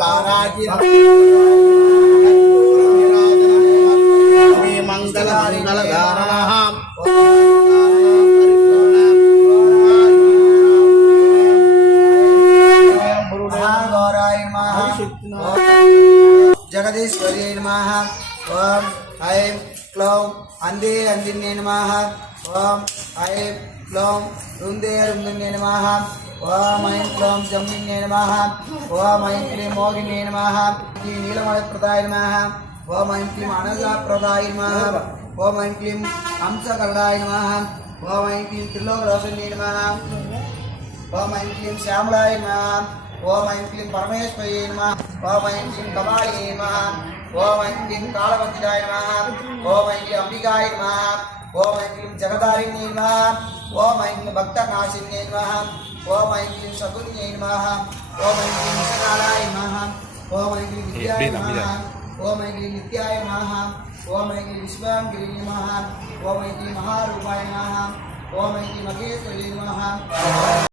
बाराकी मंगल मंगल धारणा जगदीश्वरी नमः। ओम ऐं क्लौं अंधे अंधिन्ये नमः। ओम ऐं क्लौं रुंदे रुंदिन्ये नमः। ओम ऐं क्लौं जम्मिन्ये नमः। ओम ऐं क्लीं मोहिन्ये नमः। क्लीं नीलमणिप्रदाय नमः। ओम ऐं क्लीं अनघप्रदाय नमः। ओम ऐं क्लीं हंसकर्णाय नमः। ओम ऐं क्लीं त्रिलोकराशिन्ये नमः। ओम ऐं क्लीं श्यामलाय नमः। ओम ऐं क्लीं परमेश्वरी नमः। ओम ऐं क्लीं कपालिनी नमः। ओम ऐं क्लीं कालवत्याय नमः। ओम ऐं क्लीं अंबिकाय नमः। ओम ऐं क्लीं जगदारिण्ये नमः। ओम ऐं क्लीं भक्तनाशिन्ये नमः। ओम ऐं क्लीं शकुन्ये नमः। ओम ऐं क्लीं विषकालाय नमः। ओम ऐं क्लीं विद्याय नमः। ओम ऐं क्लीं नित्याय नमः। ओम ऐं क्लीं विश्वाङ्गिरी नमः। ओम ऐं क्लीं महारूपाय नमः। ओम ऐं क्लीं महेश्वरी नमः।